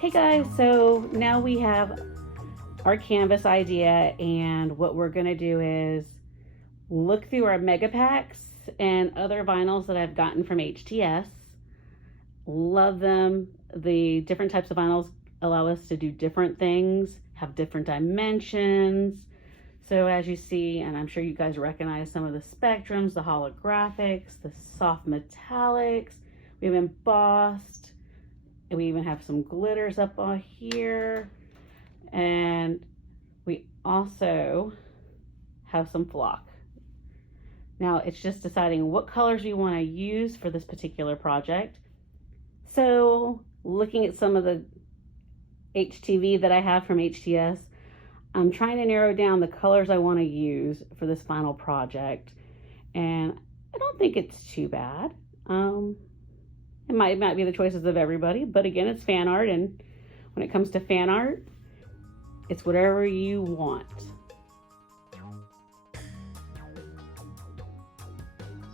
Hey guys, so now we have our canvas idea, and what we're gonna do is look through our mega packs and other vinyls that I've gotten from HTS. Love them. The different types of vinyls allow us to do different things, have different dimensions. So as you see, and I'm sure you guys recognize some of the spectrums, the holographics, the soft metallics, we have embossed, and we even have some glitters up on here. And we also have some flock. Now it's just deciding what colors you want to use for this particular project. So looking at some of the HTV that I have from HTS, I'm trying to narrow down the colors I want to use for this final project. And I don't think it's too bad. It might be the choices of everybody, but again, it's fan art, and when it comes to fan art, it's whatever you want.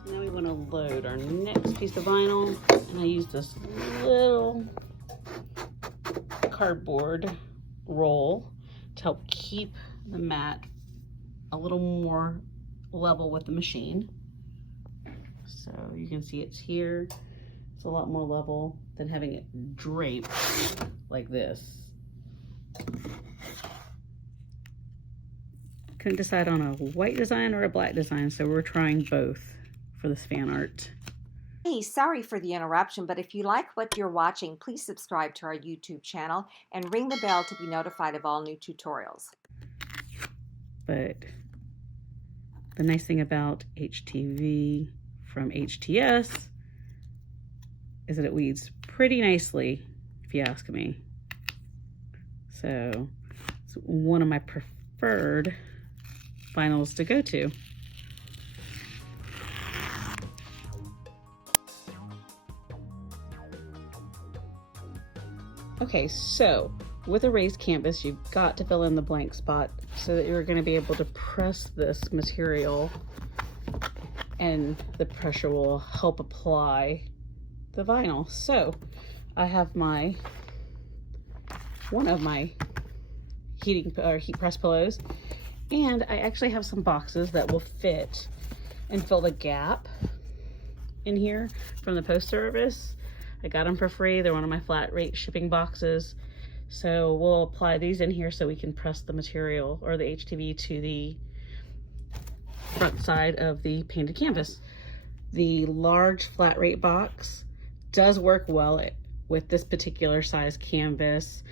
So now we want to load our next piece of vinyl, and I use this little cardboard roll to help keep the mat a little more level with the machine. So you can see it's here. It's a lot more level than having it draped like this. Couldn't decide on a white design or a black design, so we're trying both for this fan art. Hey, sorry for the interruption, but if you like what you're watching, please subscribe to our YouTube channel and ring the bell to be notified of all new tutorials. But the nice thing about HTV from HTS is that it weeds pretty nicely, if you ask me. So it's one of my preferred vinyls to go to. Okay, so with a raised canvas, you've got to fill in the blank spot so that you're going to be able to press this material, and the pressure will help apply the vinyl. So I have one of my heat press pillows, and I actually have some boxes that will fit and fill the gap in here from the post service. I got them for free. They're one of my flat rate shipping boxes. So we'll apply these in here so we can press the material or the HTV to the front side of the painted canvas. The large flat rate box does work well with this particular size canvas,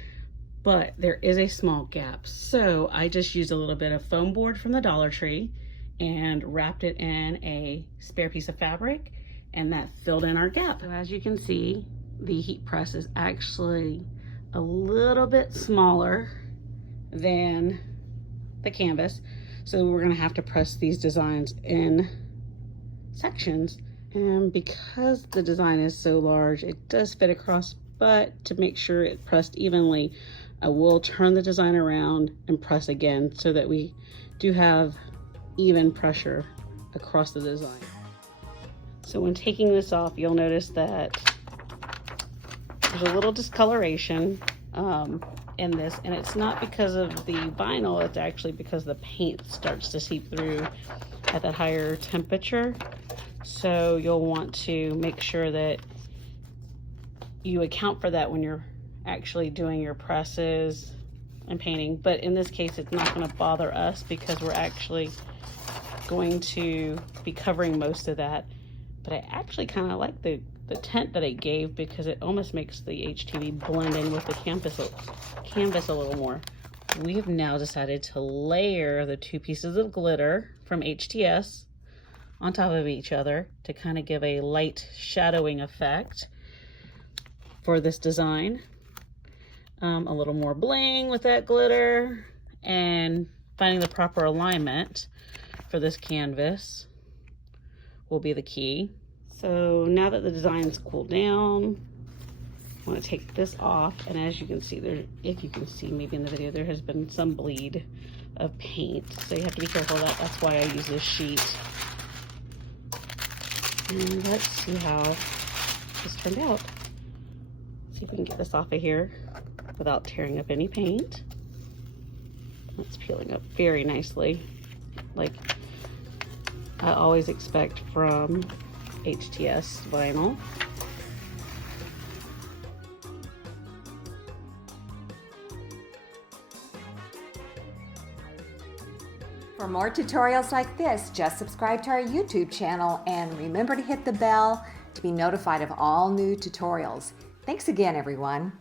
but there is a small gap. So I just used a little bit of foam board from the Dollar Tree and wrapped it in a spare piece of fabric, and that filled in our gap. So as you can see, the heat press is actually a little bit smaller than the canvas. So we're gonna have to press these designs in sections. And because the design is so large, it does fit across, but to make sure it pressed evenly, I will turn the design around and press again so that we do have even pressure across the design. So when taking this off, you'll notice that there's a little discoloration in this, and it's not because of the vinyl, it's actually because the paint starts to seep through at that higher temperature. So you'll want to make sure that you account for that when you're actually doing your presses and painting. But in this case, it's not going to bother us because we're actually going to be covering most of that. But I actually kind of like the tint that I gave because it almost makes the HTV blend in with the canvas a little more. We have now decided to layer the two pieces of glitter from HTS on top of each other to kind of give a light shadowing effect for this design. A little more bling with that glitter, and finding the proper alignment for this canvas will be the key. So now that the design's cooled down, I want to take this off, and as you can see there, if you can see maybe in the video, there has been some bleed of paint, so you have to be careful of that. That's why I use this sheet. And let's see how this turned out. See if we can get this off of here. without tearing up any paint. It's peeling up very nicely, like I always expect from HTS vinyl. For more tutorials like this, just subscribe to our YouTube channel and remember to hit the bell to be notified of all new tutorials. Thanks again, everyone.